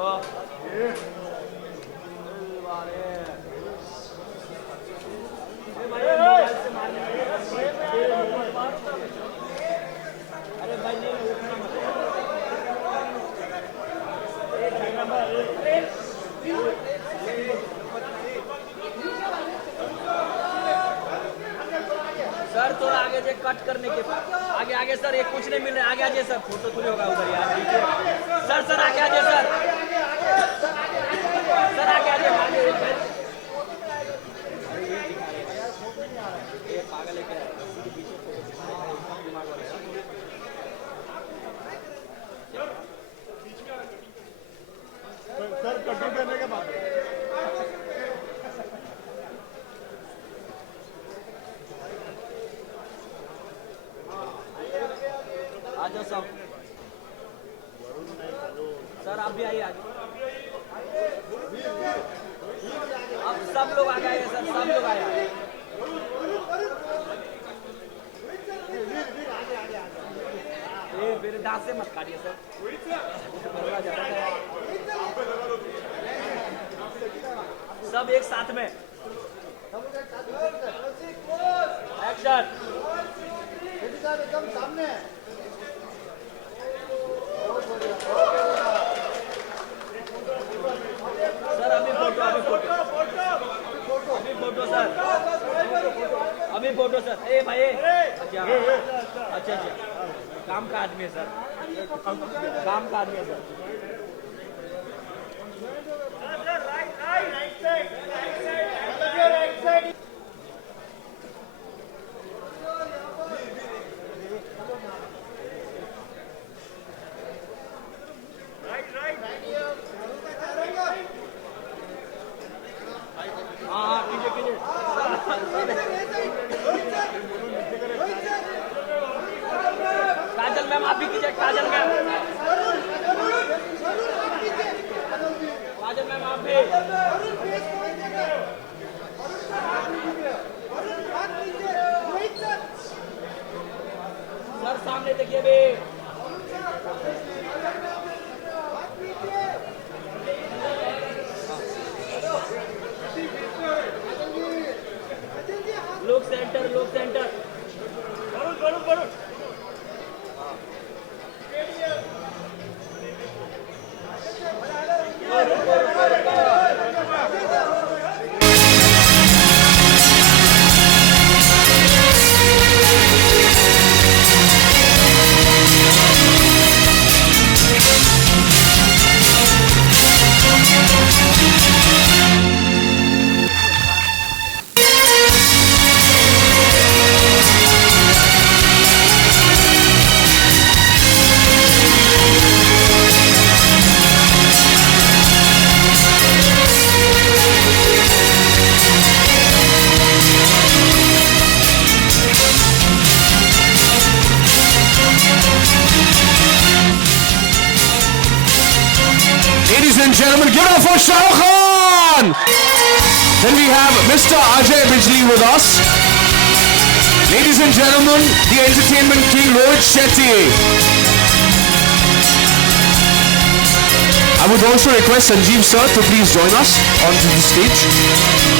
Sir थोड़ा आगे जे cut करने के आगे आगे सर ये कुछ नहीं मिल रहा है आगे आगे सर फोटो थोड़ी होगा उधर यार सर सर आगे आगे सर आगे आगे पागल है क्या सर कटिंग करने के बाद आ जाओ सब सर आप भी आइए अब सब लोग आ गए सर सब लोग आए फिर दांत से मत काटिए सर सब एक साथ में एक्शन एकदम सामने सर अभी फोटो सर अभी फोटो सर ए भाई अच्छा अच्छा काम का आदमी है सर काम का आदमी है सर काजल मैम आप भी कीजिए काजल मैम आप भी सर सामने देखिए अभी लोग centre Varun Ladies and gentlemen, give it up for Sharuk Khan! Then we have Mr. Ajay Bijli with us. Ladies and gentlemen, the entertainment king Rohit Shetty. I would also request Sanjeev sir to please join us onto the stage.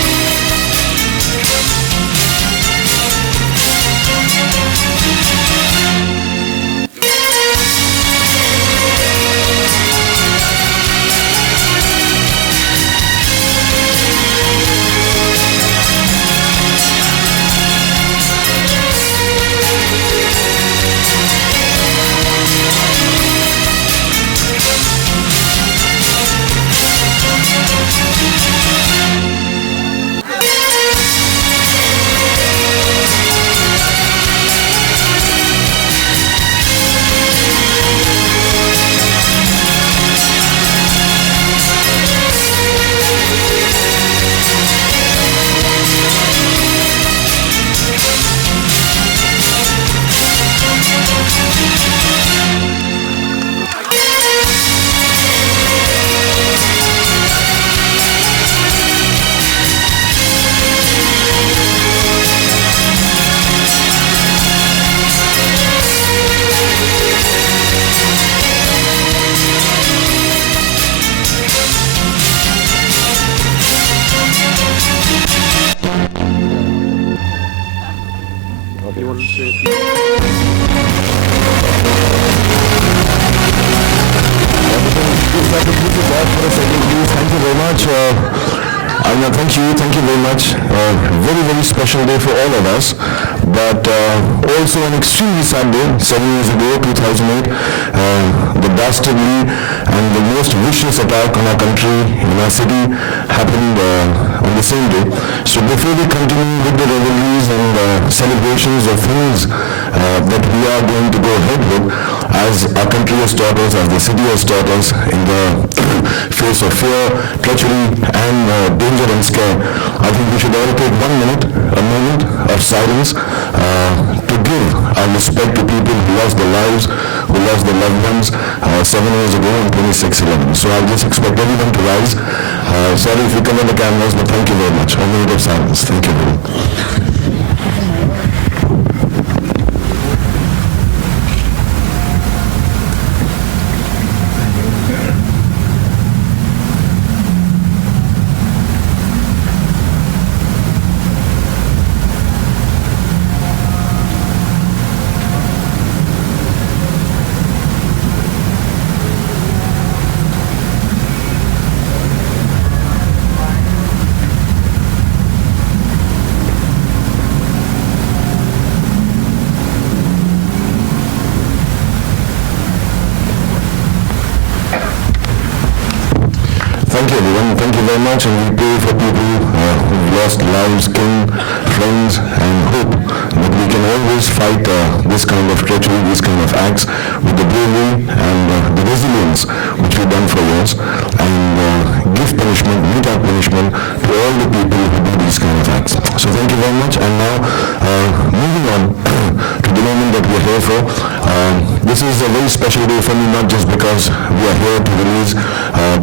if I could put it back for a second, please. Thank you very much. Thank you very much. Very, very special day for all of us, but also an extremely sad day. 7 years ago, 2008, the dastardly and the most vicious attack on our country, in our city, happened on the same day. So before we continue with the revelries and celebrations of things that we are going to go ahead with, as our country has taught us, as the city has taught us, in the face of fear, treachery, and danger and scare, I think we should all take 1 minute, a moment of silence to give our respect to people who lost their lives, who lost their loved ones 7 years ago on 26/11. So I just expect everyone to rise. Sorry if you come on the cameras, but thank you very much. 1 minute of silence. Thank you very much. Thank you everyone, thank you very much, and we pray for people who've lost lives, kin, friends, and hope that we can always fight this kind of treachery, these kind of acts with the bravery and the resilience which we've done for years, and give punishment, mete out punishment to all the people who do these kind of acts. So thank you very much, and now moving on to the moment that we're here for. This is a very special day for me, not just because we are here to release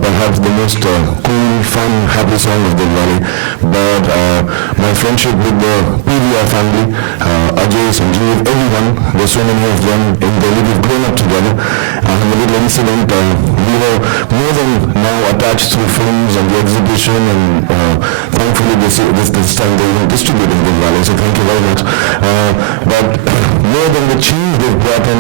perhaps the most cool, fun, happy song of Dilwale, but my friendship with the PVR family, Ajay, Sanjoy, everyone, there's so many of them in Delhi, we've grown up together, and a little incident, we were more than now attached through films and the exhibition, and thankfully this time they even distributing Dilwale, so thank you very much. But more than the change they've brought in,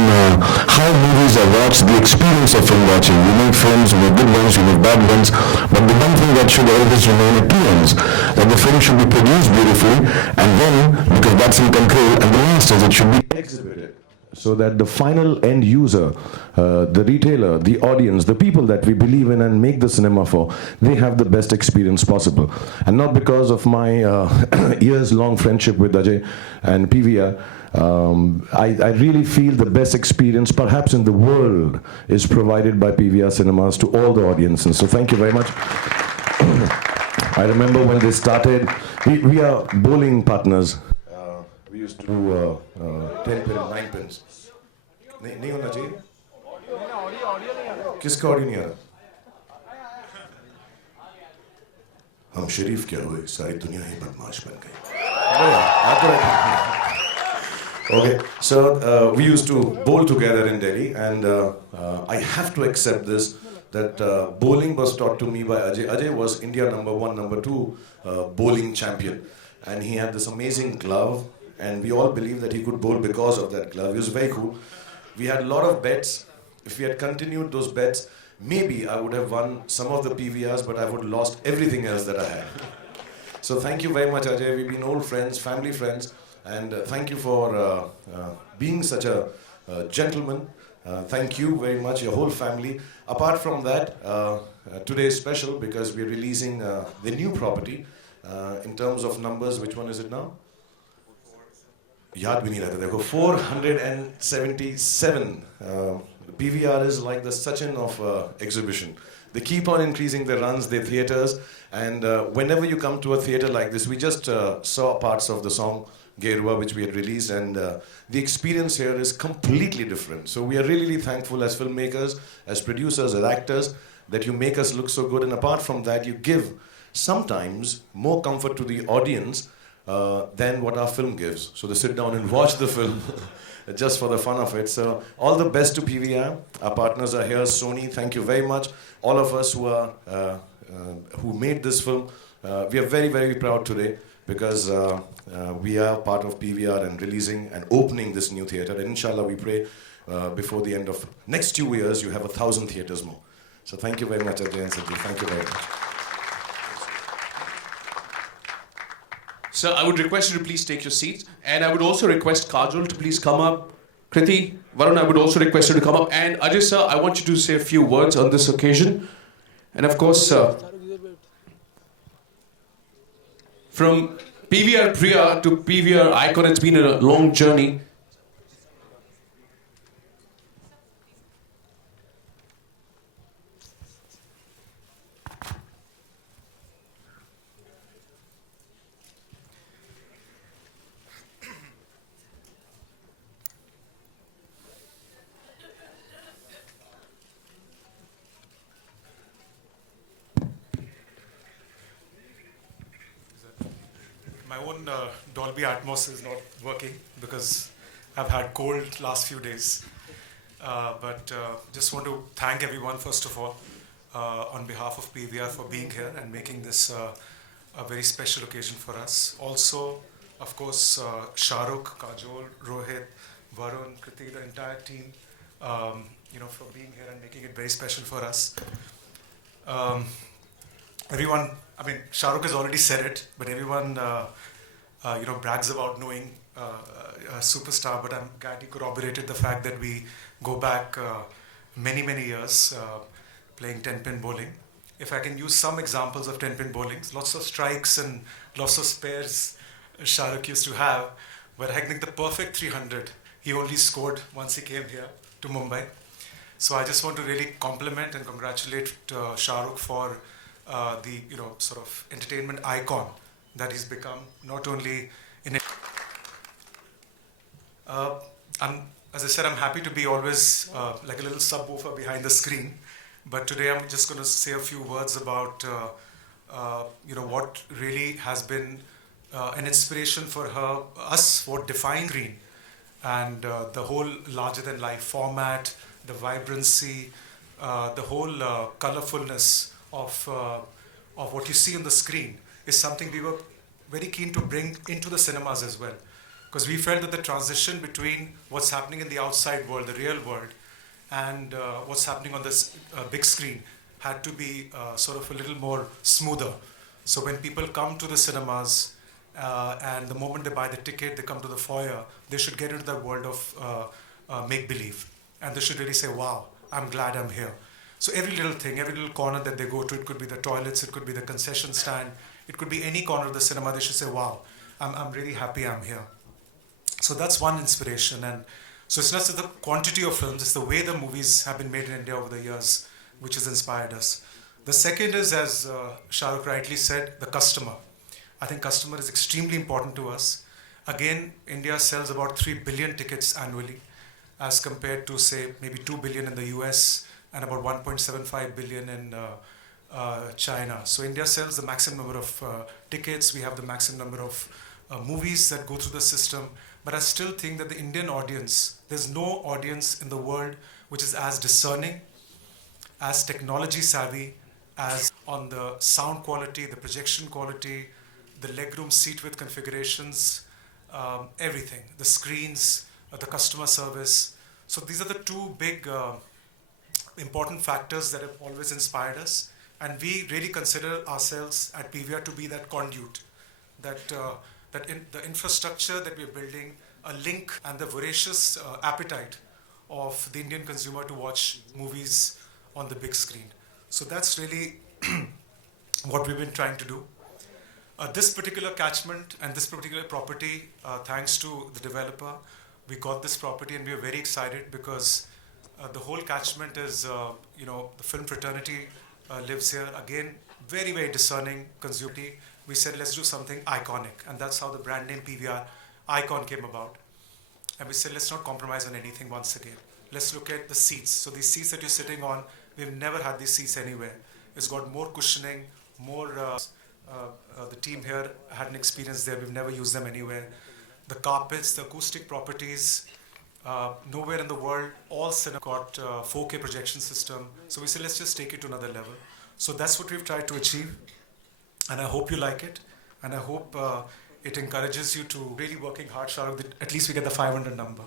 how movies are watched, the experience of film watching. We make films, we make good ones, we make bad ones, but the one thing that should always remain at two ends, that the film should be produced beautifully, and then, because that's in control, and the last is it should be exhibited, so that the final end user, the retailer, the audience, the people that we believe in and make the cinema for, they have the best experience possible. And not because of my years-long friendship with Ajay and PVR, I really feel the best experience perhaps in the world is provided by PVR Cinemas to all the audiences. So thank you very much. I remember when they started, we are bowling partners. We used to do 10 pin, 9 pins. नहीं होना चाहिए? किसका audio नहीं आ रहा? हम शरीफ क्या हुए, सारी दुनिया ही बदमाश बन गई. Okay, so we used to bowl together in Delhi, and I have to accept this, that bowling was taught to me by Ajay. Ajay was India #1, #2 bowling champion, and he had this amazing glove, and we all believed that he could bowl because of that glove. He was very cool. We had a lot of bets. If we had continued those bets, maybe I would have won some of the PVRs, but I would have lost everything else that I had. So thank you very much, Ajay. We've been old friends, family friends, and thank you for being such a gentleman. Thank you very much, your whole family. Apart from that, today is special because we're releasing the new property. In terms of numbers, which one is it now? याद भी नहीं रहता देखो 477 PVR is like the Sachin of exhibition. They keep on increasing their runs, their theatres, and whenever you come to a theatre like this, we just saw parts of the song Gerua, which we had released, and the experience here is completely different. So we are really thankful as filmmakers, as producers, as actors, that you make us look so good, and apart from that, you give sometimes more comfort to the audience than what our film gives. So they sit down and watch the film just for the fun of it. So all the best to PVR. Our partners are here. Sony, thank you very much. All of us who are who made this film, we are very proud today because we are part of PVR and releasing and opening this new theatre. And inshallah, we pray before the end of next 2 years, you have 1,000 theatres more. So thank you very much, Ajay and Sanjeev. Thank you very much. Sir, I would request you to please take your seats. And I would also request Kajol to please come up. Kriti, Varun, I would also request you to come up. And Ajay, sir, I want you to say a few words on this occasion. And of course, from PVR Priya to PVR Icon, it's been a long journey. My own Dolby Atmos is not working because I've had cold last few days. But just want to thank everyone first of all on behalf of PVR for being here and making this a very special occasion for us. Also, of course, Sharuk, Kajol, Rohit, Varun, Kriti, the entire team, for being here and making it very special for us. Everyone, I mean, Sharuk has already said it, but everyone, brags about knowing a superstar, but I'm glad he corroborated the fact that we go back many, many years playing 10-pin bowling. If I can use some examples of 10-pin bowling, lots of strikes and lots of spares Sharuk used to have, but I think the perfect 300, he only scored once he came here to Mumbai. So I just want to really compliment and congratulate Sharuk for the sort of entertainment icon that he's become, not only in it. As I said, I'm happy to be always like a little subwoofer behind the screen, but today I'm just going to say a few words about what really has been an inspiration for us, what defined green, and the whole larger-than-life format, the vibrancy, the whole colorfulness of what you see on the screen is something we were very keen to bring into the cinemas as well. Because we felt that the transition between what's happening in the outside world, the real world, and what's happening on this big screen had to be sort of a little more smoother. So when people come to the cinemas and the moment they buy the ticket, they come to the foyer, they should get into that world of make-believe. And they should really say, wow, I'm glad I'm here. So every little thing, every little corner that they go to, it could be the toilets, it could be the concession stand, it could be any corner of the cinema, they should say, wow, I'm really happy I'm here. So that's one inspiration. And so it's not just the quantity of films, it's the way the movies have been made in India over the years, which has inspired us. The second is, as Sharuk rightly said, the customer. I think customer is extremely important to us. Again, India sells about 3 billion tickets annually, as compared to, say, maybe 2 billion in the US, and about 1.75 billion in China. So India sells the maximum number of tickets. We have the maximum number of movies that go through the system. But I still think that the Indian audience, there's no audience in the world which is as discerning, as technology savvy, as on the sound quality, the projection quality, the legroom seat width configurations, everything, the screens, the customer service. So these are the two big important factors that have always inspired us, and we really consider ourselves at PVR to be that conduit, that the infrastructure that we're building, a link and the voracious appetite of the Indian consumer to watch movies on the big screen. So that's really what we've been trying to do. This particular catchment and this particular property, thanks to the developer, we got this property and we are very excited because the whole catchment is, the film fraternity lives here. Again, very, very discerning consumer. We said, let's do something iconic. And that's how the brand name PVR Icon came about. And we said, let's not compromise on anything once again. Let's look at the seats. So these seats that you're sitting on, we've never had these seats anywhere. It's got more cushioning, more, the team here had an experience there. We've never used them anywhere. The carpets, the acoustic properties, nowhere in the world, all cinema got 4K projection system. So we said, let's just take it to another level. So that's what we've tried to achieve. And I hope you like it. And I hope it encourages you to really working hard, Sharuk, that at least we get the 500 number.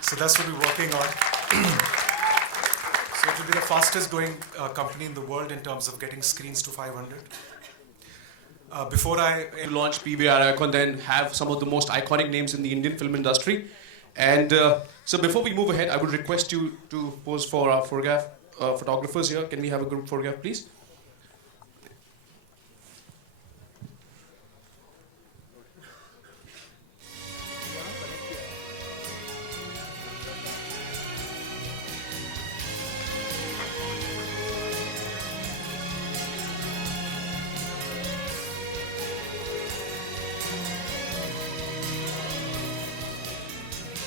So that's what we're working on. So it will be the fastest growing company in the world in terms of getting screens to 500. Before I Launch PVR Icon, then have some of the most iconic names in the Indian film industry. And so before we move ahead, I would request you to pose for our photograph photographers here. Can we have a group photograph, please?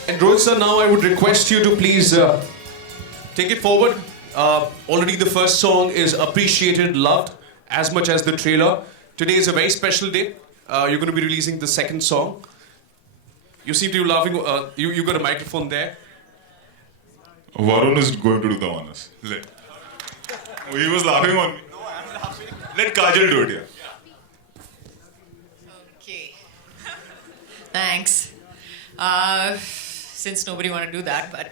And Rohit sir, now I would request you to please take it forward. Already the first song is appreciated, loved as much as the trailer. Today is a very special day. You're going to be releasing the second song. You seem to be laughing. You got a microphone there. Varun is going to do the honors. He was laughing on me. No, I'm laughing. Let Kajol do it, yeah. Okay. Thanks. Since nobody want to do that, but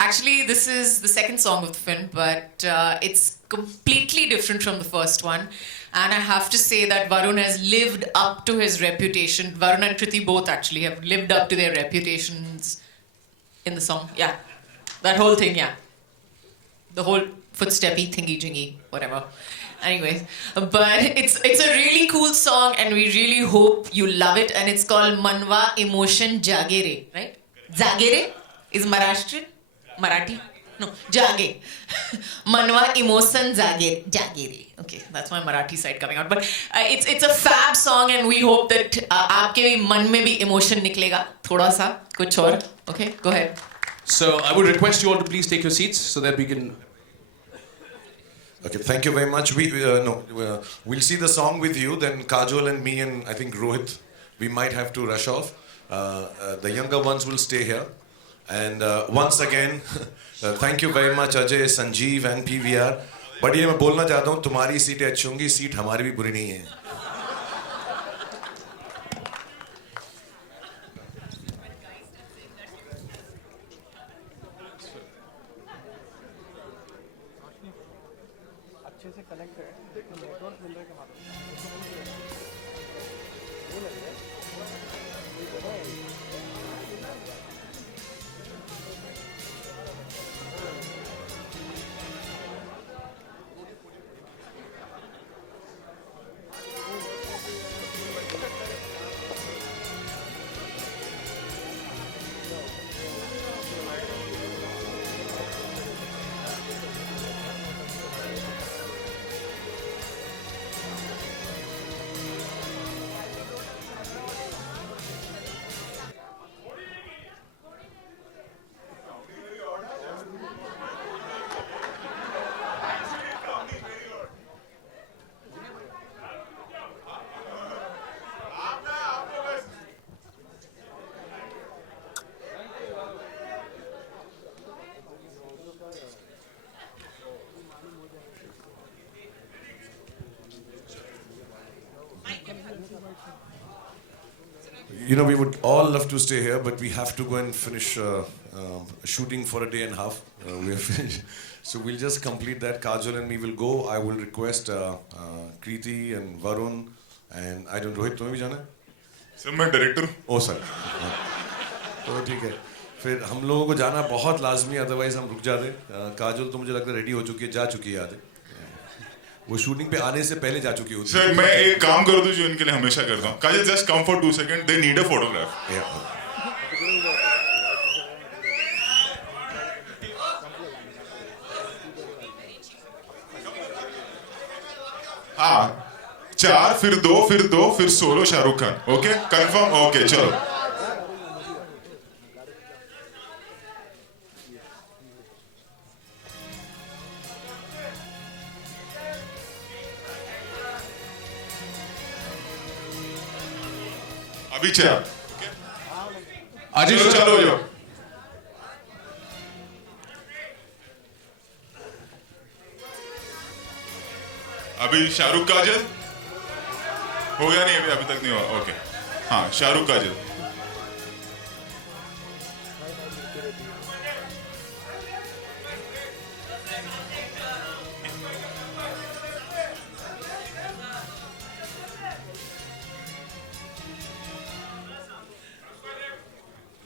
actually this is the second song of the film, but it's completely different from the first one, and I have to say that Varun has lived up to his reputation. Varun and Kriti both actually have lived up to their reputations in the song. Yeah, that whole thing, yeah, the whole footsteppy thingy jingy whatever. Anyway, but it's a really cool song, and we really hope you love it. And it's called Manwa Emotion Jagere, right? Jagere is Marathi? No, Jage. Manwa Emotion Jagere. Okay, that's my Marathi side coming out. But it's a fab song, and we hope that आपके भी मन में भी emotion निकलेगा थोड़ा सा कुछ और. Okay, go ahead. So I would request you all to please take your seats so that we can. Okay, thank you very much. We'll see the song with you. Then Kajol and me and I think Rohit, we might have to rush off. The younger ones will stay here. And once again, thank you very much Ajay, Sanjeev and PVR. But ये मैं बोलना चाहता हूँ, तुम्हारी सीटें अच्छी होंगी, seat हमारी भी बुरी नहीं है. You know, we would all love to stay here, but we have to go and finish shooting for a day and a half. We are finished. So we'll just complete that. Kajol and me will go. I will request Kriti and Varun and I don't know, Rohit, तुम्हें भी जाना है? Sir, मैं director हूँ. Oh, sir. तो ठीक है. फिर हम लोगों को जाना बहुत लाजमी है, otherwise हम रुक जाते. काजोल तो मुझे लगता है रेडी हो चुकी है, जा चुकी है आधे. वो शूटिंग पे आने से पहले जा चुकी होती है. सर मैं एक काम कर दूं जो इनके लिए हमेशा करता हूँ. काजल just come for 2 seconds. They need a photograph. Yeah. हाँ 4 फिर 2 फिर solo Shahrukh Khan. Okay confirm. Okay चलो. अभी 4. Ajay चलो sir, चलो हो जाओ. अभी शाहरुख काजल हो गया नहीं अभी तक नहीं हुआ. ओके हाँ शाहरुख काजल.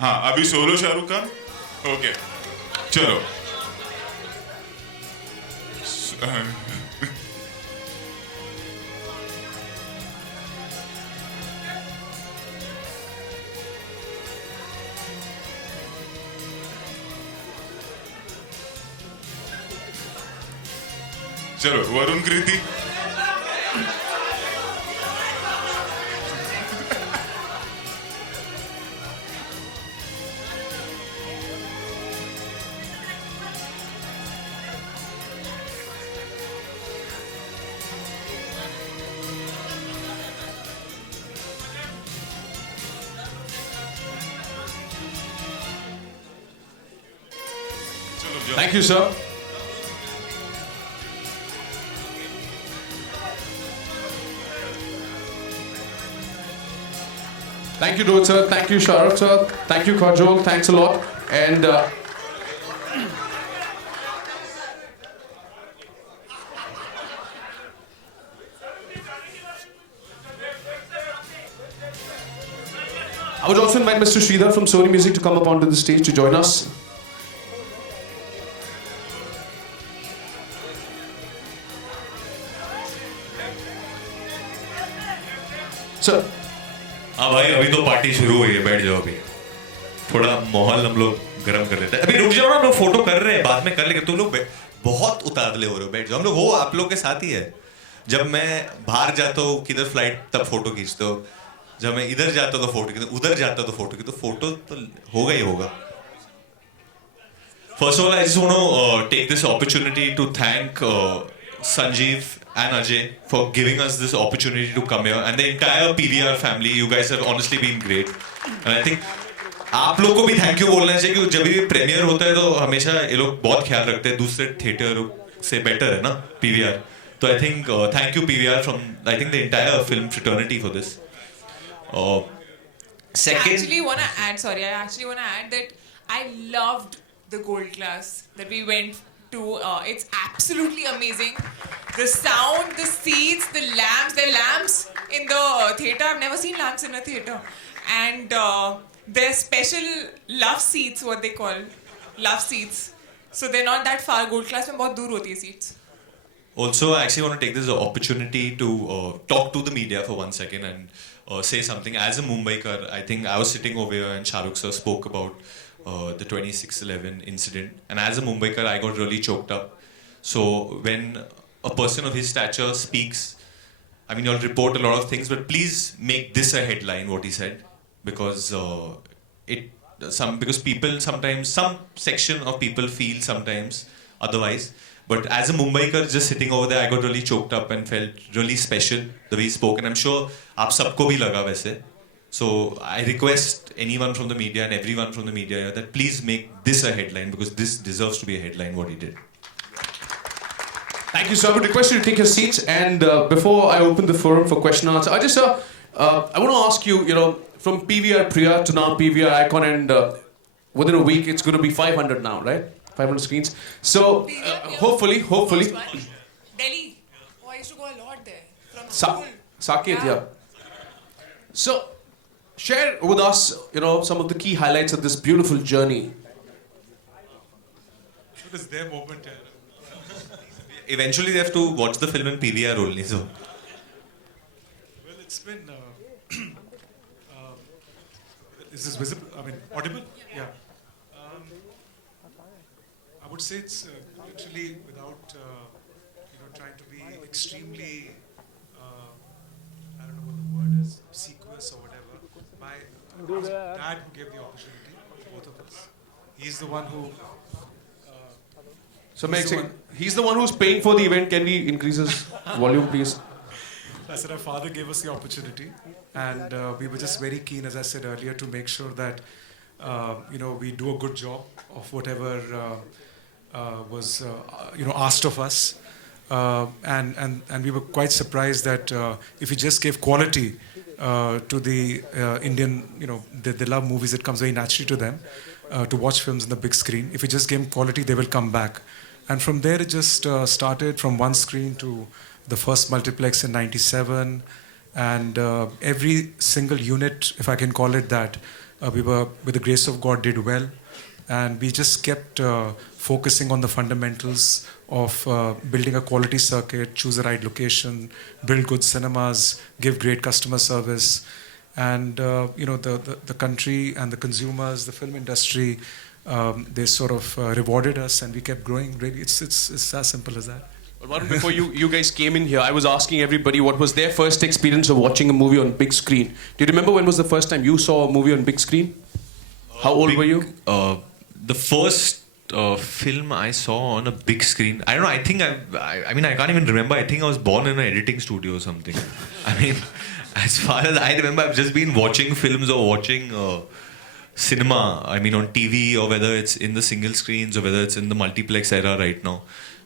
हाँ अभी सोलो शाहरुख खान ओके चलो चलो वरुण कृति Thank you, sir. Thank you, Rohit sir. Thank you, Sharuk sir. Thank you, Kajol. Thanks a lot. And I would also invite Mr. Sridhar from Sony Music to come up onto the stage to join us. Sir. हाँ भाई अभी तो party शुरू हुई है बैठ जाओ अभी थोड़ा माहौल हम लोग गर्म कर लेते हैं अभी रुक जाओ ना हम लोग फोटो कर रहे हैं बाद में कर लेंगे तुम लोग बहुत उतावले हो रहे हो बैठ जाओ हम लोग हो आप लोग के साथ ही है जब मैं बाहर जाता हूँ किधर फ्लाइट तब फोटो खींचते हो जब मैं इधर जाता हूँ तो फोटो खींचता उधर जाता हूँ तो फोटो तो होगा ही होगा first of all I just want to take this opportunity to thank Sanjeev and Ajay for giving us this opportunity to come here and the entire PVR family. You guys have honestly been great. And I think आप लोग को भी thank you बोलना चाहिए कि जब भी premiere होता है तो हमेशा ये लोग बहुत ख्याल रखते हैं दूसरे थिएटर से बेटर है ना PVR. तो I think thank you PVR from I think the entire film fraternity for this. Second. I actually want to add that I loved the gold class that we went to. It's absolutely amazing. The sound, the seats, the lamps. There are lamps in the theatre. I've never seen lamps in a theatre. And they're special love seats, what they call love seats. So they're not that far. Gold class में बहुत दूर होती है seats. Also, I actually want to take this opportunity to talk to the media for 1 second and say something. As a Mumbaiker, I think I was sitting over here and Sharuk sir spoke about the 26/11 incident. And as a Mumbaiker, I got really choked up. So when a person of his stature speaks, I mean, you'll report a lot of things, but please make this a headline, what he said. Because because people sometimes, some section of people feel sometimes otherwise. But as a Mumbaiker, just sitting over there, I got really choked up and felt really special the way he spoke. And I'm sure आप सबको भी लगा वैसे. So I request anyone from the media and everyone from the media here that please make this a headline because this deserves to be a headline what he did. Thank you, sir. I would request you to take your seats. And before I open the forum for question and answer, I just I want to ask you, from PVR Priya to now PVR Icon, and within a week it's going to be 500 now, right? 500 screens. So hopefully. Delhi. Oh, I used to go a lot there. From school. Zakir, yeah. So share with us, some of the key highlights of this beautiful journey. It is their moment. Eventually, they have to watch the film in PVR only. So, Well, it's been. Is this visible? I mean, audible? Yeah. I would say it's literally without, trying to be extremely. I don't know what the word is, sequence or whatever. My dad who gave the opportunity to both of us. He's the one who. So he's the one who's paying for the event. Can we increase his volume, please? I said our father gave us the opportunity, and we were just very keen, as I said earlier, to make sure that we do a good job of whatever was asked of us, and we were quite surprised that if we just gave quality to the Indian, they love movies. It comes very naturally to them to watch films on the big screen. If we just give them quality, they will come back. And from there, it just started from one screen to the first multiplex in '97, and every single unit, if I can call it that, we were, with the grace of God, did well. And we just kept focusing on the fundamentals of building a quality circuit, choose the right location, build good cinemas, give great customer service. And the country and the consumers, the film industry, they sort of rewarded us, and we kept growing. Really, it's as simple as that. Well, Varun, before you guys came in here, I was asking everybody what was their first experience of watching a movie on big screen. Do you remember when was the first time you saw a movie on big screen? How old were you? The first film I saw on a big screen, I don't know, I think I mean, I can't even remember. I think I was born in an editing studio or something. I mean, as far as I remember, I've just been watching films or watching cinema, I mean, on TV, or whether it's in the single screens or whether it's in the multiplex era right now.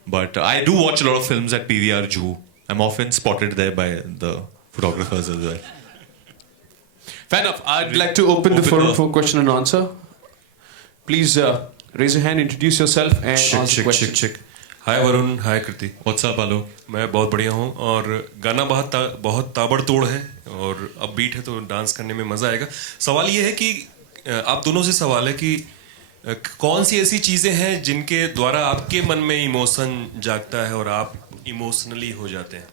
But I do watch a lot of films at PVR Juhu. I'm often spotted there by the photographers as well. Fair enough. I'd like to open the forum for question and answer. Please raise your hand, introduce yourself and ask the question. Hi Varun, hi Kriti. What's up, Alo? मैं बहुत बढ़िया हूँ और गाना बहुत ताबड़तोड़ है और अब बीट है तो डांस करने में मज़ा आएगा. सवाल ये है कि आप दोनों से सवाल है कि कौन सी ऐसी चीज़ें हैं जिनके द्वारा आपके मन में इमोशन जागता है और आप इमोशनली हो जाते हैं.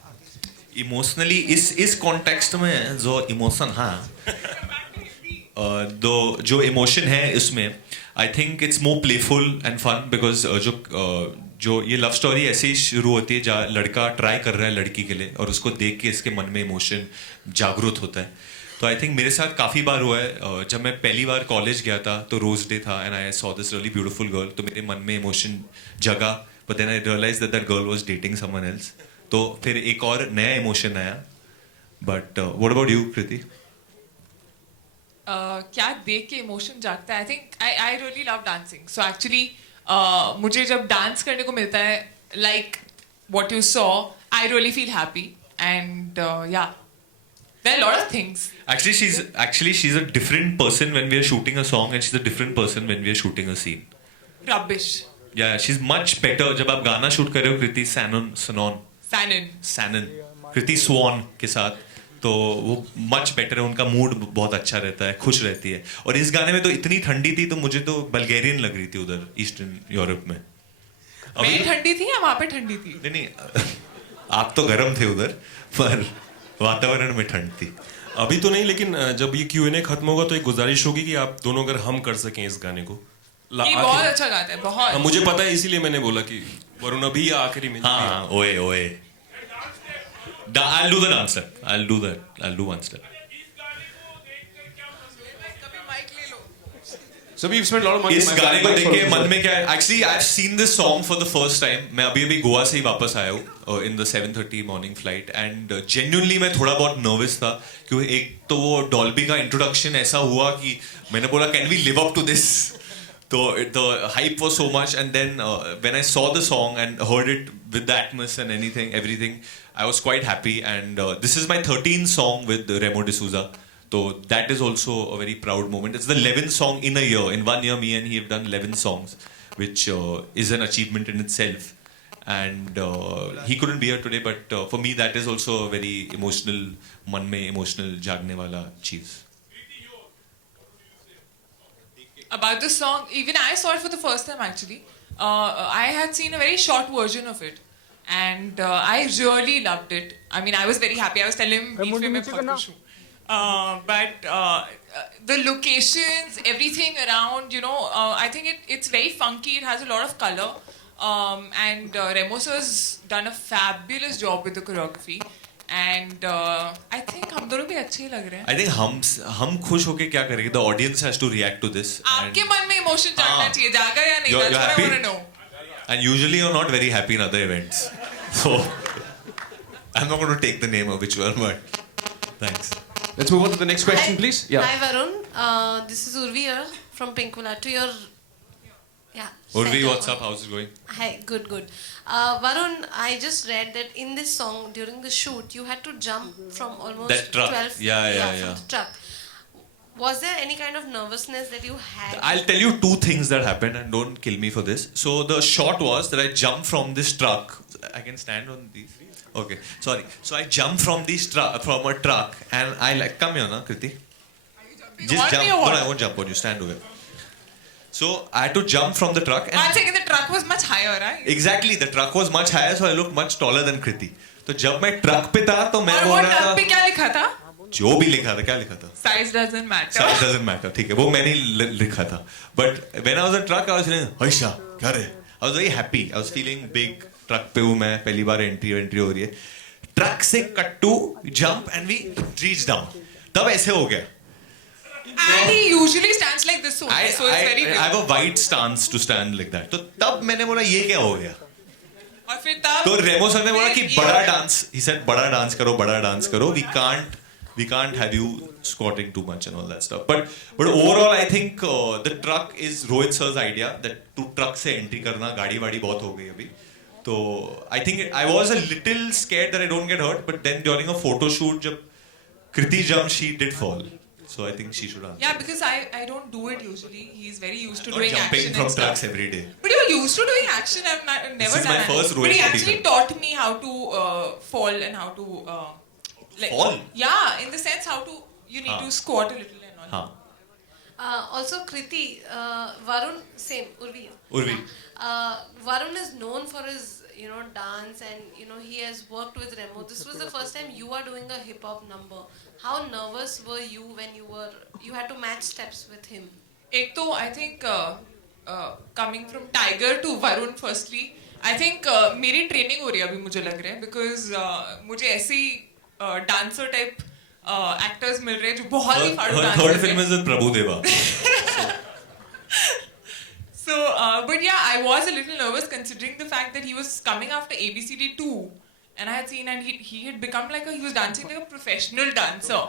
इमोशनली इस कॉन्टेक्स्ट में जो इमोशन जो इमोशन है इसमें, I think it's more playful and fun because जो ये लव स्टोरी ऐसे ही शुरू होती है जहाँ लड़का ट्राई कर रहा है लड़की के लिए और उसको देख के इसके मन में इमोशन जागरूक होता है. तो आई थिंक मेरे साथ काफ़ी बार हुआ है. जब मैं पहली बार कॉलेज गया था तो रोज डे था and I saw this really beautiful girl, तो मेरे मन में इमोशन जगा. But then I realize that girl was dating someone else. तो फिर एक और नया इमोशन आया. But what about you Kriti? क्या देख के इमोशन जागता है? I think I really love dancing. So actually मुझे जब डांस करने को मिलता है, like what you saw, I really feel happy and या there are a lot of things. Actually she's a different person when we are shooting a song and she's a different person when we are shooting a scene. Rubbish. Yeah, she's much better. जब आप गाना shoot कर रहे हो कृति सैनन कृति स्वान के साथ, तो वो मच बेटर है. उनका मूड बहुत अच्छा रहता है, खुश रहती है. और इस गाने में तो इतनी ठंडी थी तो मुझे तो बल्गेरियन लग रही थी उधर ईस्टर्न यूरोप में. मैं ठंडी थी या वहाँ पे ठंडी थी? नहीं आप तो गर्म थे उधर, पर वातावरण में ठंड थी. अभी तो नहीं, लेकिन जब ये Q&A खत्म होगा तो एक गुजारिश होगी कि आप दोनों अगर हम कर सकें इस गाने को. ये बहुत अच्छा गाता है, बहुत. मुझे पता है, इसीलिए मैंने बोला कि वरुण अभी या आखिरी में. हाँ, ओए. I'll do the dance step. I'll do one step. So we've spent a lot of money. इस गाने को देख के मन में क्या है? Actually, I've seen this song for the first time. मैं अभी गोवा से ही वापस आया हूँ in the 7:30 morning flight and genuinely मैं थोड़ा बहुत nervous था क्योंकि एक तो वो डॉल्बी का introduction ऐसा हुआ कि मैंने बोला can we live up to this? So the hype was so much, and then when I saw the song and heard it with the atmosphere and everything, I was quite happy. And this is my 13th song with Remo D'Souza. So that is also a very proud moment. It's the 11th song in a year. In 1 year, me and he have done 11 songs, which is an achievement in itself. And he couldn't be here today, but for me that is also a very emotional, man mein emotional jaagne wala cheez. About the song, even I saw it for the first time actually. I had seen a very short version of it. And I really loved it. I mean, I was very happy. I was telling him, but the locations, everything around, I think it's very funky. It has a lot of color. And Remo sir's done a fabulous job with the choreography. And I think हम दोनों भी अच्छे ही लग रहे हैं. I think हम खुश होके क्या करेंगे? The audience has to react to this. आपके मन में emotion जागना चाहिए. जागा या नहीं? That's what I want to know. And usually you're not very happy in other events. So I'm not going to take the name of which one, but thanks. Let's move on to the next question, please. Yeah. Hi Varun, this is Urvi here from Pinkula. To your Urvi, what's up? How's it going? Hi, good. Varun, I just read that in this song during the shoot you had to jump from almost that truck. 12 Yeah. from the truck. Was there any kind of nervousness that you had? I'll tell you two things that happened, and don't kill me for this. So the shot was that I jumped from this truck. I can stand on these. Okay, sorry. So I jumped from a truck, and I come here, na, Kriti. jumping Just on jump. me or what? No, I won't jump on you. Stand over. So I had to jump from the truck. And One second, the truck was much higher, right? exactly, the truck was much higher, so I looked much taller than Kriti. तो जब मैं truck पे था तो मैं और बोल वो रहा truck पे था क्या लिखा था? जो भी लिखा था क्या लिखा था Size doesn't matter. Size doesn't matter ठीक है वो मैंने लिखा था but when I was in truck I was feeling Harsha क्या रे I was very happy I was feeling big truck पे हूँ मैं पहली बार एंट्री हो रही है ट्रक से cut to jump and we reach down तब ऐसे हो गया And he usually stands like this only, so it's very I big. have a wide stance to stand like that तो तब मैंने बोला ये क्या हो गया और फिर तब तो रेमो सर ने बोला कि फिर बड़ा ये- डांस he said बड़ा डांस करो we can't have you squatting too much and all that stuff but overall I think the truck is Rohit sir's idea that to truck से entry करना गाड़ी वाड़ी बहुत हो गई अभी तो I think I was a little scared that I don't get hurt but then during a photo shoot जब Kriti jumped she did fall so I think she should answer. Yeah, because I don't do it usually. He's very used to Not doing jumping action from and stuff. trucks every day. But you're used to doing action. I've never is done my it. first But Rohit he Shetty actually film. taught me how to fall and how to Fall? Yeah, in the sense how to you need to squat a little and all. हाँ Also, Kriti, Varun, same, Urvi. Urvi. Varun is known for his, dance and, he has worked with Remo. This was the first time you are doing a hip hop number. How nervous were you when you had to match steps with him? एक तो I think coming from Tiger to Varun firstly, I think मेरी training हो रही है अभी मुझे लग रहा है because मुझे ऐसी dancer type actors मिल रहे हैं जो बहुत ही फाड़ू her dance third करते film हैं. is with Prabhu Deva So, but yeah, I was a little nervous considering the fact that he was coming after ABCD 2, and I had seen, and he had become like he was dancing like a professional dancer,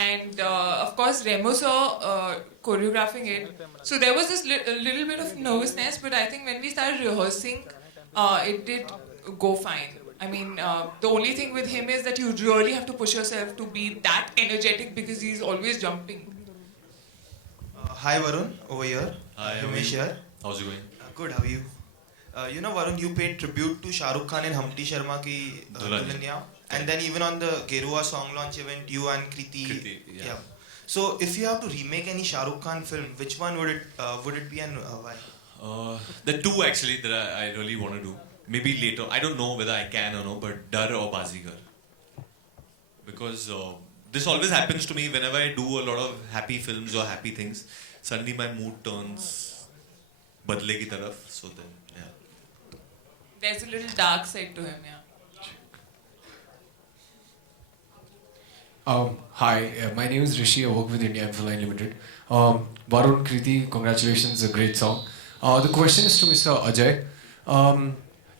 and of course Remo sir choreographing it. So there was this little bit of nervousness, but I think when we started rehearsing, it did go fine. I mean, the only thing with him is that you really have to push yourself to be that energetic because he's always jumping. Hi Varun, over here. Hi, Ramesh here. how's it going Good, how are you? Varun, you paid tribute to Sharuk Khan and Humpty Sharma ki Dulhaniya. And then even on the Gerua song launch event, you and Kriti. yeah. So if you have to remake any Sharuk Khan film, which one would it be and why? There are two actually that I really want to do. Maybe later. I don't know whether I can or no, but Dar or Bazigar. Because this always happens to me whenever I do a lot of happy films or happy things. Suddenly my mood turns badle ki taraf. So then, yeah. There's a little dark side to him, yeah. Hi, my name is Rishi. I work with India Infoline Limited. Varun, Kriti, congratulations, a great song. The question is to Mr. Ajay.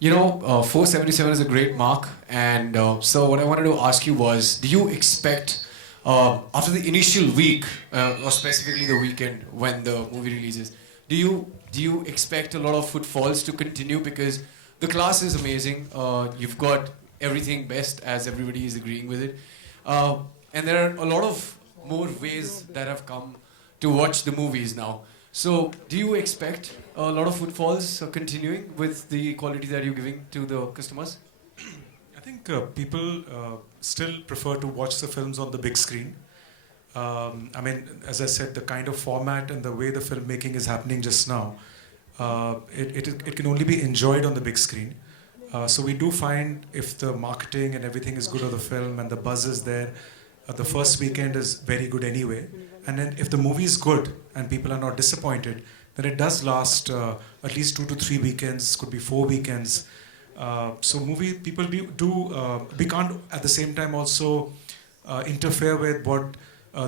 477 is a great mark, and so what I wanted to ask you was, do you expect, after the initial week, or specifically the weekend when the movie releases, do you expect a lot of footfalls to continue? Because the class is amazing. You've got everything best, as everybody is agreeing with it. And there are a lot of more ways that have come to watch the movies now. So, do you expect a lot of footfalls continuing with the quality that you're giving to the customers? I think people still prefer to watch the films on the big screen. I mean, as I said, the kind of format and the way the filmmaking is happening just now, it can only be enjoyed on the big screen. So we do find if the marketing and everything is good of the film and the buzz is there, the first weekend is very good anyway. And then if the movie is good and people are not disappointed, then it does last at least 2 to 3 weekends, could be 4 weekends. So movie people we can't at the same time also interfere with what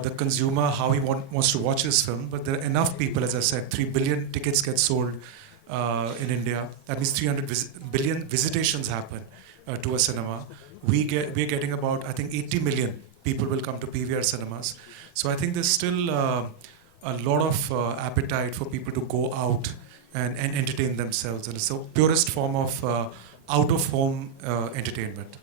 the consumer, how he wants to watch this film. But there are enough people, as I said, 3 billion tickets get sold in India. That means 300 billion visitations happen to a cinema. We're getting about, I think, 80 million people will come to PVR cinemas. So I think there's still a lot of appetite for people to go out and entertain themselves. And it's the purest form of out-of-home entertainment.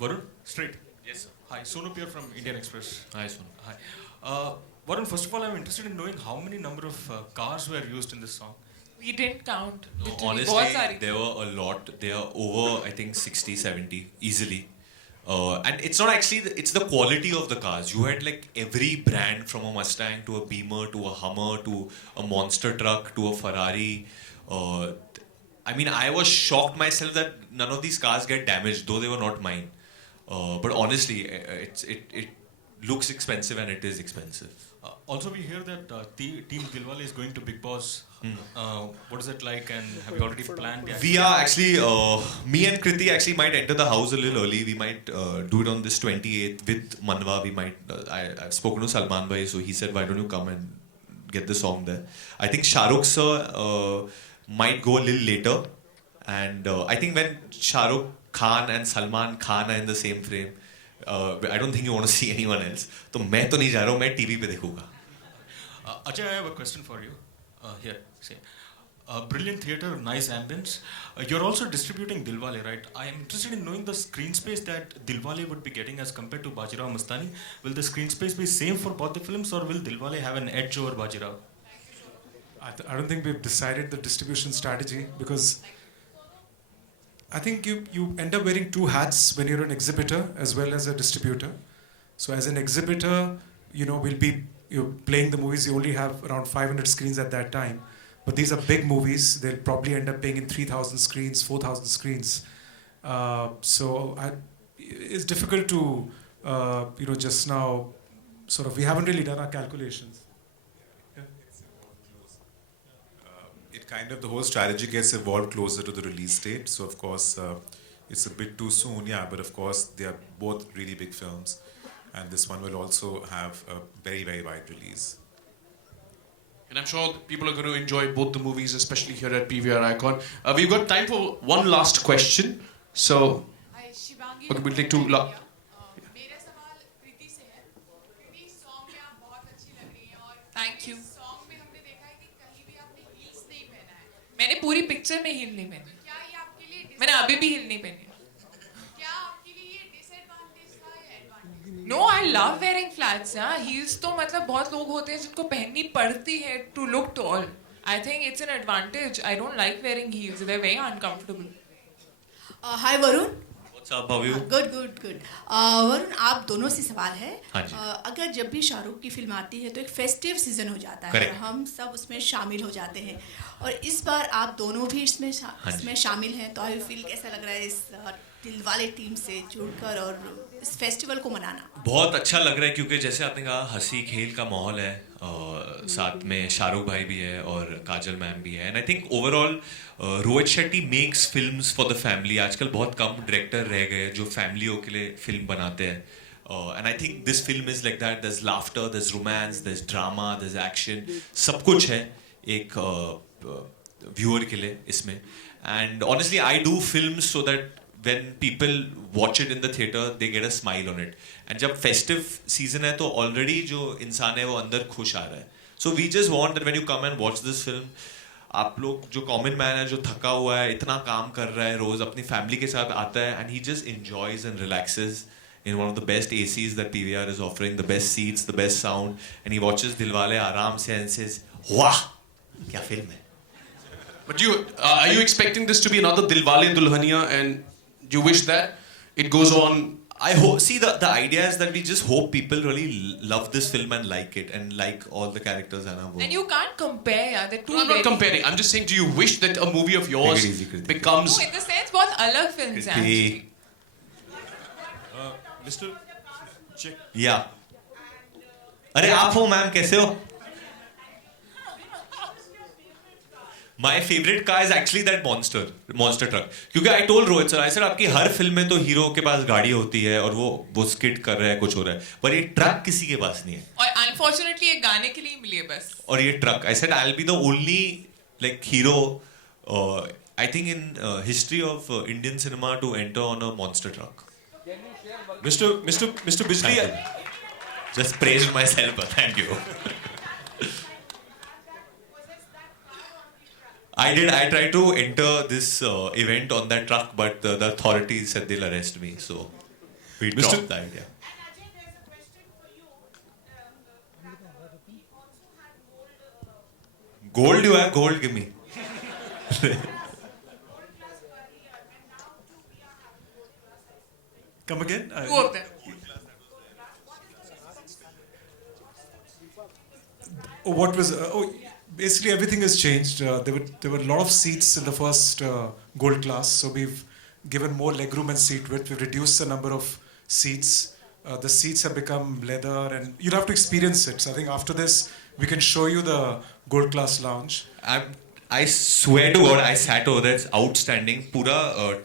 Varun, straight. Yes, sir. Hi, Sonu here from Indian Express. Hi, Sonu. Hi. Varun, first of all, I'm interested in knowing how many number of cars were used in this song. We didn't count. No, literally. honestly, there were a lot. There are over, I think, 60, 70, easily. And it's not actually, it's the quality of the cars. You had like every brand from a Mustang to a Beamer to a Hummer to a monster truck to a Ferrari. I mean, I was shocked myself that none of these cars get damaged, though they were not mine. But honestly, it looks expensive and it is expensive. Also, we hear that Team Dilwale is going to Big Boss. What is it like, and have you already planned? We are actually, me and Kriti actually might enter the house a little early. We might do it on this 28th with Manwa. We might, I've spoken to Salman Bhai, so he said, why don't you come and get the song there. I think Shahrukh sir might go a little later. And I think when Sharuk Khan and Salman Khan are in the same frame, I don't think you want to see anyone else. तो मैं तो नहीं जा रहा हूँ, मैं TV पे देखूँगा. Ajay, I have a question for you. Here, say. Brilliant theatre, nice ambience. You're also distributing Dilwale, right? I am interested in knowing the screen space that Dilwale would be getting as compared to Bajirao Mastani. Will the screen space be same for both the films, or will Dilwale have an edge over Bajirao? I don't think we've decided the distribution strategy, because I think you end up wearing two hats when you're an exhibitor as well as a distributor. So as an exhibitor, you're playing the movies, you only have around 500 screens at that time. But these are big movies, they'll probably end up playing in 3,000 screens, 4,000 screens. It's difficult to, just now, we haven't really done our calculations. The whole strategy gets evolved closer to the release date. So of course, it's a bit too soon, but of course they are both really big films, and this one will also have a very, very wide release. And I'm sure people are going to enjoy both the movies, especially here at PVR Icon. We've got time for one last question. So, okay, we'll take two. Thank you. मैंने पूरी picture में heal नहीं पहनी. मैंने अभी भी heal नहीं पहनी. No, I love wearing flats. Heels तो मतलब बहुत लोग होते हैं जिनको पहननी पड़ती है to look tall. I think it's an advantage. I don't like wearing heels. They're very uncomfortable. Hi Varun. What's up, how are you? Good. Varun, आप दोनों से सवाल है. हाँ जी. अगर जब भी शाहरुख की फिल्म आती है तो एक फेस्टिव सीजन हो जाता है. हम सब उसमें शामिल हो जाते हैं. और इस बार आप दोनों भी इसमें शामिल हैं. तो आई फील कैसा लग रहा है इस दिलवाले टीम से जुड़कर और इस फेस्टिवल को मनाना? बहुत अच्छा लग रहा है, क्योंकि जैसे आपने कहा हंसी खेल का माहौल है, साथ में शाहरुख भाई भी है और काजल मैम भी है. And I think overall Rohit Shetty makes films for the family. आजकल बहुत कम डायरेक्टर रह गए जो फैमिलियों के लिए फिल्म बनाते हैं. And I think this film is like that. There is laughter, there is romance, there is drama, there is action, सब कुछ है एक व्यूअर के लिए इसमें. And honestly I do films so that when people watch it in the theater, they get a smile on it. And जब festive season है तो already जो इंसान है वो अंदर खुश आ रहा है. So we just want that when you come and watch this film, आप लोग जो common man है जो थका हुआ है, इतना काम कर रहा है रोज, अपनी family के साथ आता है and he just enjoys and relaxes in one of the best ACs that PVR is offering, the best seats, the best sound, and he watches Dilwale आराम से and says, वाह क्या film है. But are you expecting this to be another Dilwale Dulhania, and you wish that it goes on? I hope. See, the idea is that we just hope people really love this film and like it and like all the characters and our work. And you can't compare. They're two. I'm not comparing. I'm just saying, do you wish that a movie of yours becomes? No, in the sense, बहुत अलग films हैं. actually. Mr. Check. Yeah. अरे आप हो ma'am, कैसे हो? My favorite car is actually that monster truck. क्योंकि I told Rohit sir, I said आपकी हर फिल्म में तो हीरो के पास गाड़ी होती है और वो स्किट कर रहा है, कुछ हो रहा है, पर ये ट्रक किसी के पास नहीं है. और unfortunately ये गाने के लिए मिली है बस. और ये truck, I said I'll be the only like hero, I think in history of Indian cinema to enter on a monster truck. Mr. Bijli. Just praised myself, thank you. I tried to enter this event on that truck, but the authorities said they'll arrest me, so we dropped the idea. Gold you have? Gold, give me. Come again? Two of them. What was? Basically everything has changed. There were a lot of seats in the first gold class, so we've given more legroom and seat width. We've reduced the number of seats. The seats have become leather, and you'll have to experience it. So I think after this, we can show you the gold class lounge. I swear to God, I sat over there. It's outstanding. पूरा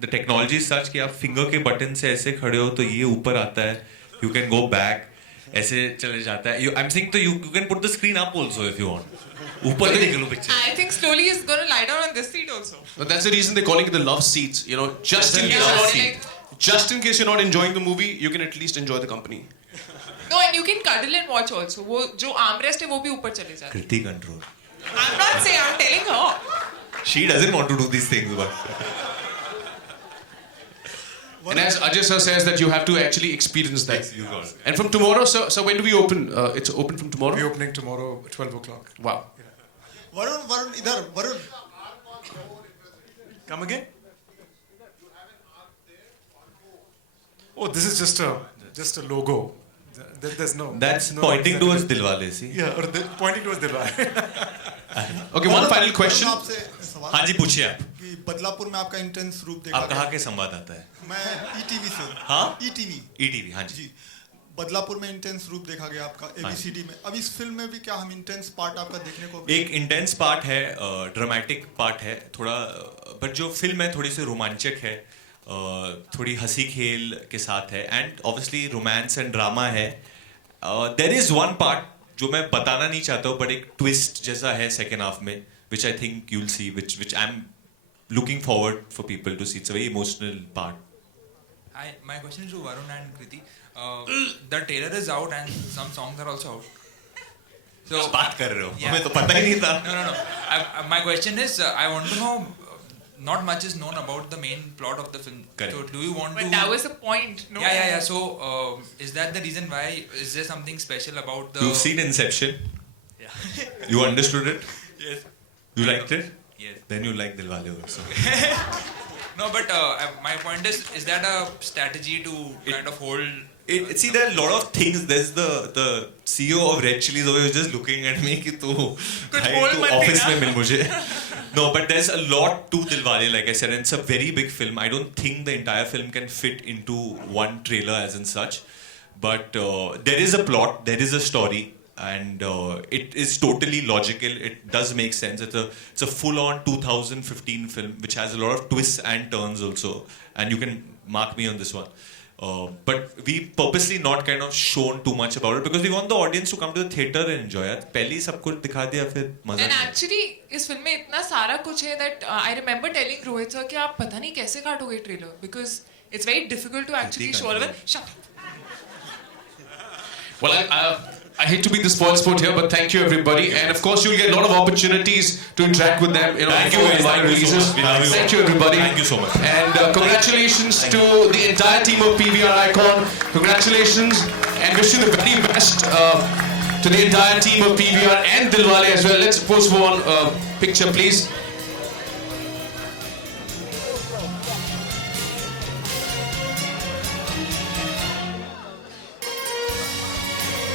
the technology is such कि आप finger के button से ऐसे खड़े हो तो ये ऊपर आता है. You can go back. ऐसे चले जाता है. I'm saying तो you can put the screen up also if you want. ऊपर ही देख लो picture. I think slowly he's gonna lie down on this seat also. But that's the reason they're calling it the love seats. You know, just in case you're not enjoying the movie, you can at least enjoy the company. No, and you can cuddle and watch also. वो जो armrest है वो भी ऊपर चले जाते हैं. Kriti control. I'm not saying. I'm telling her. She doesn't want to do these things, but. And as Ajay sir says that you have to actually experience that. Yes, you got it. And from tomorrow, so when do we open? It's open from tomorrow? We're opening tomorrow, 12 o'clock. Wow. Varun, idhar, Varun. Come again? Oh, this is just a logo. There's no. That's no pointing towards Dilwale, see? Yeah, or pointing towards Dilwale. Okay, one final question. हाँ जी पूछिए आप. कि बदलापुर में आपका intense रूप देखा. आप कहाँ के संवाददाता है? मैं ईटीवी से. हाँ? ईटीवी हाँ जी. बदलापुर में इंटेंस रूप देखा गया आपका एबीसीडी में. अब इस फिल्म में भी क्या हम इंटेंस पार्ट आपका देखने को? एक इंटेंस पार्ट है, ड्रामेटिक पार्ट है थोड़ा, बट जो फिल्म है थोड़ी सी रोमांचक है, थोड़ी हंसी खेल के साथ है, and obviously romance and drama है. देयर इज वन पार्ट जो मैं बताना नहीं चाहता हूँ, बट एक ट्विस्ट जैसा है सेकेंड हाफ में, which I think you'll see, which I'm looking forward for people to see. It's a very emotional part. Hi, my question is to Varun and Kriti. The trailer is out and some songs are also out. So बात कर रहे हो? हमें तो पता ही नहीं था. No. My question is, I want to know. Not much is known about the main plot of the film. Correct. So, do you want to? But that was the point. No? Yeah. So, is that the reason why? Is there something special about the? You've seen Inception. Yeah. You understood it. Yes. You liked it. Yes. Then you like Dilwale also. No, but my point is that a strategy to kind of hold? See, there are a lot of things. There's the CEO of Red Chillies over here just looking at me कि तू office में मिल मुझे. No, but there's a lot to Dilwale, like I said, and it's a very big film. I don't think the entire film can fit into one trailer as in such. But there is a plot, there is a story, and it is totally logical. It does make sense. It's a full-on 2015 film which has a lot of twists and turns also, and you can mark me on this one. But we purposely not kind of shown too much about it because we want the audience to come to the theater and enjoy it. पहले ही सब कुछ दिखा दिया फिर मजा. And actually इस film में इतना सारा कुछ है that I remember telling Rohit sir कि आप पता नहीं कैसे काटोगे trailer because it's very difficult to actually show it. Shut up. Well, I hate to be the spoil sport here, but thank you everybody, and of course you'll get a lot of opportunities to interact with them. Thank you guys. Releases. Thank you everybody. Thank you so much. And congratulations to the entire team of PVR Icon. Congratulations, and wish you the very best to the entire team of PVR and Dilwale as well. Let's pose for one picture, please.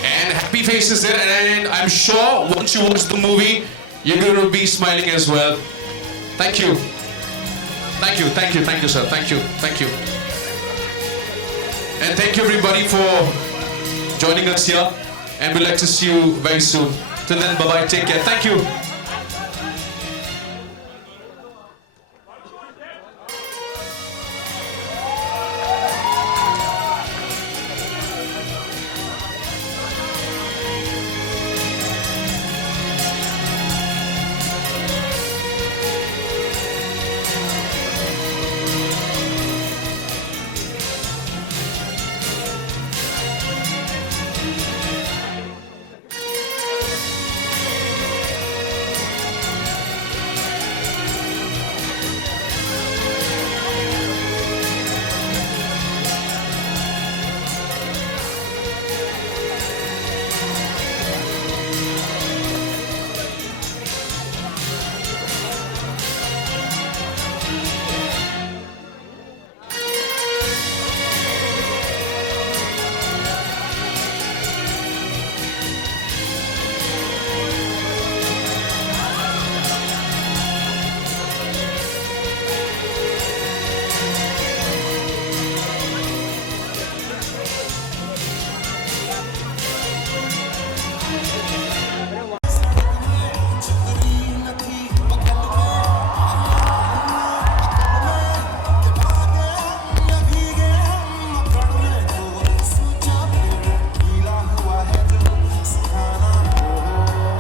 And happy faces there, and I'm sure once you watch the movie, you're going to be smiling as well. Thank you. Thank you, sir. Thank you. And thank you everybody for joining us here, and we'd like to see you very soon. Till then, bye-bye, take care. Thank you.